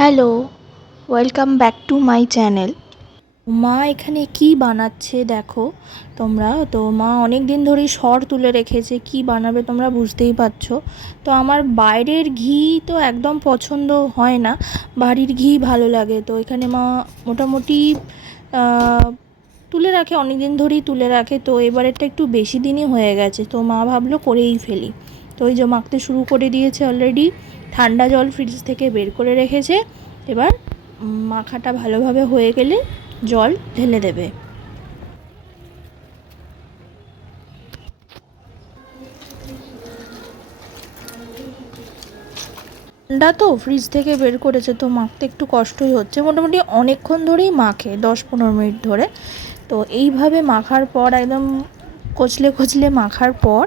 Hello, welcome back to my channel. মা এখানে কি বানাচ্ছে দেখো তোমরা। তো মা অনেক দিন ধরেই সর তুলে রেখেছে, কি বানাবে তোমরা বুঝতেই পারছো। তো আমার বাইরের ঘি তো একদম পছন্দ হয় না, বাড়ির ঘি ভালো লাগে। তো এখানে মা মোটামুটি তুলে রাখে, অনেক দিন ধরেই তুলে রাখে। তো এবারেরটা একটু বেশি দিনই হয়ে গেছে, তো মা ভাবলো করেই ফেলি। তো ওই যে মাখতে শুরু করে দিয়েছে অলরেডি, ঠান্ডা জল ফ্রিজ থেকে বের করে রেখেছে। এবার মাখাটা ভালোভাবে হয়ে গেলে জল ঢেলে দেবে। ঠান্ডা তো ফ্রিজ থেকে বের করেছে, তো মাখতে একটু কষ্টই হচ্ছে। মোটামুটি অনেকক্ষণ ধরেই মাখে, 10-15 মিনিট ধরে। তো এইভাবে মাখার পর একদম কচলে কচলে মাখার পর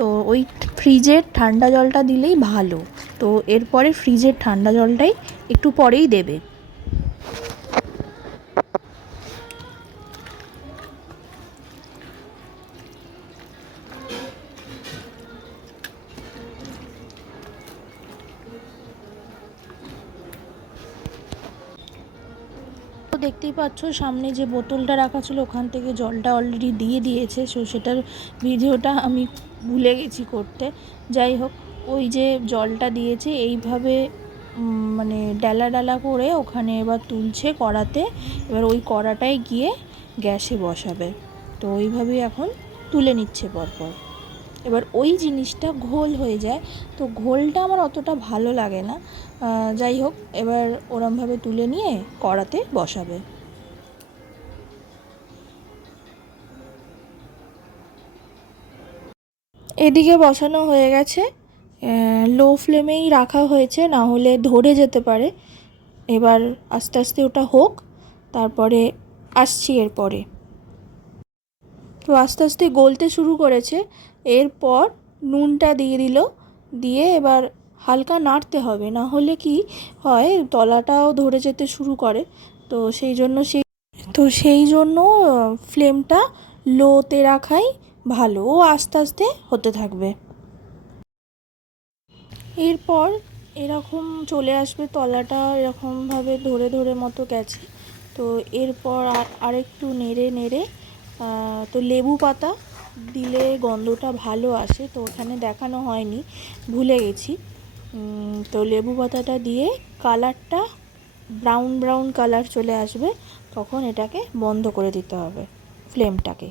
তো ওই ফ্রিজের ঠান্ডা জলটা দিলেই ভালো। তো এরপরে ফ্রিজের ঠান্ডা জলটাই একটু পরেই দেবে। তো দেখতেই পাচ্ছ সামনে যে বোতলটা রাখা ছিল ওখান থেকে জলটা অলরেডি দিয়ে দিয়েছে। সো সেটার ভিডিওটা আমি ভুলে গেছি করতে। যাই হোক, ওই যে জলটা দিয়েছে এইভাবে মানে ডালা ডালা করে ওখানে এবার তুলছে কড়াতে। এবার ওই কড়াটায় গিয়ে গ্যাসে বসাবে। তো ওইভাবেই এখন তুলে নিচ্ছে পরপর। এবার ওই জিনিসটা ঘোল হয়ে যায়, তো ঘোলটা আমার অতটা ভালো লাগে না। যাই হোক, এবার ওরমভাবে তুলে নিয়ে কড়াতে বসাবে। এদিকে বসানো হয়ে গেছে, লো ফ্লেমেই রাখা হয়েছে, না হলে ধরে যেতে পারে। এবার আস্তে আস্তে ওটা হোক, তারপরে আসছি এরপরে। তো আস্তে আস্তে গলতে শুরু করেছে। এরপর নুনটা দিয়ে দিল, দিয়ে এবার হালকা নাড়তে হবে, না হলে কি হয় তলাটাও ধরে যেতে শুরু করে। তো সেই জন্য ফ্লেমটা লোতে রাখাই ভালো, ও আস্তে আস্তে হতে থাকবে। এরপর এরকম চলে আসবে, তলাটা এরকমভাবে ধরে ধরে মতো গেছে। তো এরপর আরেকটু নেড়ে নেড়ে তো লেবু পাতা দিলে গন্ধটা ভালো আসে। তো ওখানে দেখানো হয়নি, ভুলে গেছি। তো লেবু পাতাটা দিয়ে কালারটা ব্রাউন ব্রাউন কালার চলে আসবে, তখন এটাকে বন্ধ করে দিতে হবে ফ্লেমটাকে।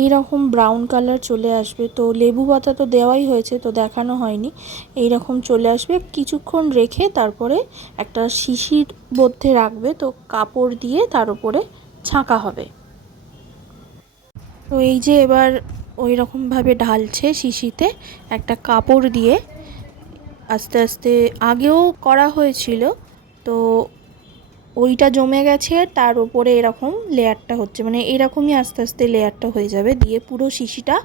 এই রকম ব্রাউন কালার চলে আসবে, তো লেবু পাতা তো দেওয়াই হয়েছে, তো দেখানো হয়নি। এই রকম চলে আসবে, কিছুক্ষণ রেখে তারপরে একটা শিশির মধ্যে রাখবে, তো কাপড় দিয়ে তার উপরে ছাঁকা হবে। তো এই যে এবার ওই রকমভাবে ঢালছে শিশিতে একটা কাপড় দিয়ে। আস্তে আস্তে আগেও করা হয়েছিল, তো ওইটা জমে গেছে, তার উপরে এরকম লেয়ারটা হচ্ছে, মানে এরকমই আস্তে আস্তে লেয়ারটা হয়ে যাবে, দিয়ে পুরো শিশিটা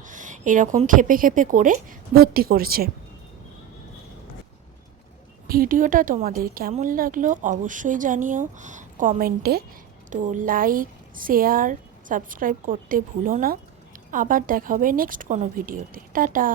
এরকম খেপে খেপে করে ভর্তি করছে। ভিডিওটা তোমাদের কেমন লাগলো অবশ্যই জানিও কমেন্টে। তো লাইক, শেয়ার, সাবস্ক্রাইব করতে ভুলো না। আবার দেখা হবে নেক্সট কোনো ভিডিওতে। টাটা।